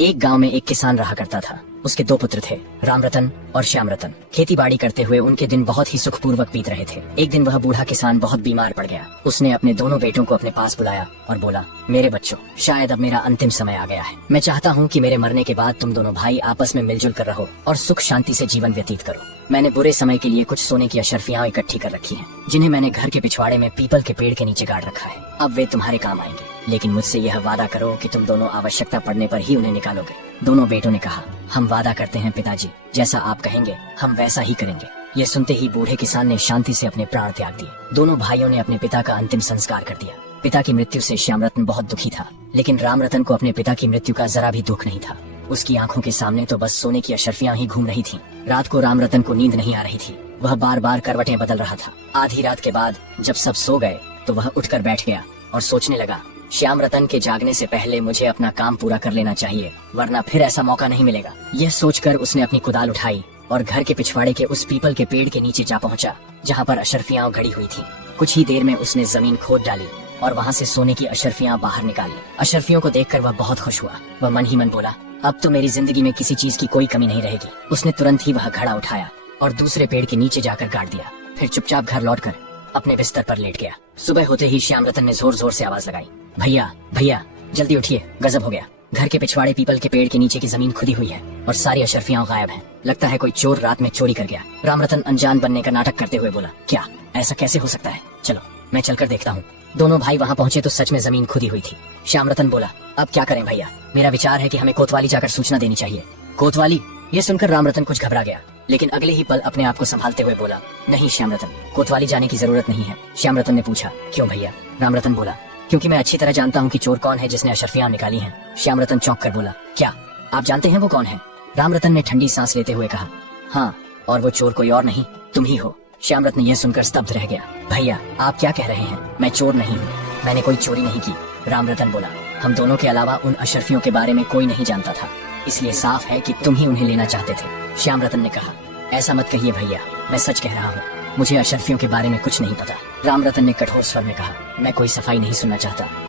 एक गांव में एक किसान रहा करता था। उसके दो पुत्र थे, रामरतन और श्यामरतन। खेती बाड़ी करते हुए उनके दिन बहुत ही सुखपूर्वक बीत रहे थे। एक दिन वह बूढ़ा किसान बहुत बीमार पड़ गया। उसने अपने दोनों बेटों को अपने पास बुलाया और बोला, मेरे बच्चों, शायद अब मेरा अंतिम समय आ गया है। मैं चाहता हूँ कि मेरे मरने के बाद तुम दोनों भाई आपस में मिलजुल कर रहो और सुख शांति से जीवन व्यतीत करो। मैंने बुरे समय के लिए कुछ सोने की अशर्फियां इकट्ठी कर रखी हैं, जिन्हें मैंने घर के पिछवाड़े में पीपल के पेड़ के नीचे गाड़ रखा है। अब वे तुम्हारे काम आएंगे, लेकिन मुझसे यह वादा करो कि तुम दोनों आवश्यकता पड़ने पर ही उन्हें निकालोगे। दोनों बेटों ने कहा, हम वादा करते हैं पिताजी, जैसा आप कहेंगे हम वैसा ही करेंगे। ये सुनते ही बूढ़े किसान ने शांति से अपने प्राण त्याग दिए। दोनों भाइयों ने अपने पिता का अंतिम संस्कार कर दिया। पिता की मृत्यु से श्यामरतन बहुत दुखी था, लेकिन रामरतन को अपने पिता की मृत्यु का जरा भी दुख नहीं था। उसकी आंखों के सामने तो बस सोने की अशर्फियां ही घूम रही थीं। रात को रामरतन को नींद नहीं आ रही थी। वह बार बार करवटें बदल रहा था। आधी रात के बाद जब सब सो गए तो वह उठकर बैठ गया और सोचने लगा, श्यामरतन के जागने से पहले मुझे अपना काम पूरा कर लेना चाहिए, वरना फिर ऐसा मौका नहीं मिलेगा। यह सोचकर उसने अपनी कुदाल उठाई और घर के पिछवाड़े के उस पीपल के पेड़ के नीचे जा पहुंचा, जहां पर अशर्फियां घड़ी हुई थीं। कुछ ही देर में उसने जमीन खोद डाली और वहां से सोने की अशर्फियां बाहर निकाल ली। अशर्फियों को देखकर वह बहुत खुश हुआ। वह मन ही मन बोला, अब तो मेरी जिंदगी में किसी चीज की कोई कमी नहीं रहेगी। उसने तुरंत ही वह घड़ा उठाया और दूसरे पेड़ के नीचे जाकर गाड़ दिया। फिर चुपचाप घर लौटकर अपने बिस्तर पर लेट गया। सुबह होते ही श्यामरतन ने जोर जोर से आवाज लगाई, भैया भैया जल्दी उठिए, गजब हो गया। घर के पिछवाड़े पीपल के पेड़ के नीचे की जमीन खुदी हुई है और सारी अशर्फियां गायब हैं। लगता है कोई चोर रात में चोरी कर गया। रामरतन अनजान बनने का नाटक करते हुए बोला, क्या ऐसा कैसे हो सकता है? चलो मैं चलकर देखता हूँ। दोनों भाई वहाँ पहुँचे तो सच में जमीन खुदी हुई थी। श्यामरतन बोला, अब क्या करें भैया? मेरा विचार है कि हमें कोतवाली जाकर सूचना देनी चाहिए। कोतवाली? ये सुनकर रामरतन कुछ घबरा गया, लेकिन अगले ही पल अपने आप को संभालते हुए बोला, नहीं श्यामरतन, कोतवाली जाने की जरूरत नहीं है। श्यामरतन ने पूछा, क्यों भैया? रामरतन बोला, क्योंकि मैं अच्छी तरह जानता हूँ कि चोर कौन है जिसने अशर्फियां निकाली हैं। श्यामरतन चौंक कर बोला, क्या आप जानते हैं वो कौन है? रामरतन ने ठंडी सांस लेते हुए कहा, हाँ, और वो चोर कोई और नहीं, तुम ही हो। श्यामरतन यह सुनकर स्तब्ध रह गया। भैया आप क्या कह रहे हैं? मैं चोर नहीं हूँ, मैंने कोई चोरी नहीं की। रामरतन बोला, हम दोनों के अलावा उन अशर्फियों के बारे में कोई नहीं जानता था, इसलिए साफ है कि तुम ही उन्हें लेना चाहते थे। श्यामरतन ने कहा, ऐसा मत कहिए भैया, मैं सच कह रहा हूँ, मुझे अशर्फियों के बारे में कुछ नहीं पता। रामरतन ने कठोर स्वर में कहा, मैं कोई सफाई नहीं सुनना चाहता।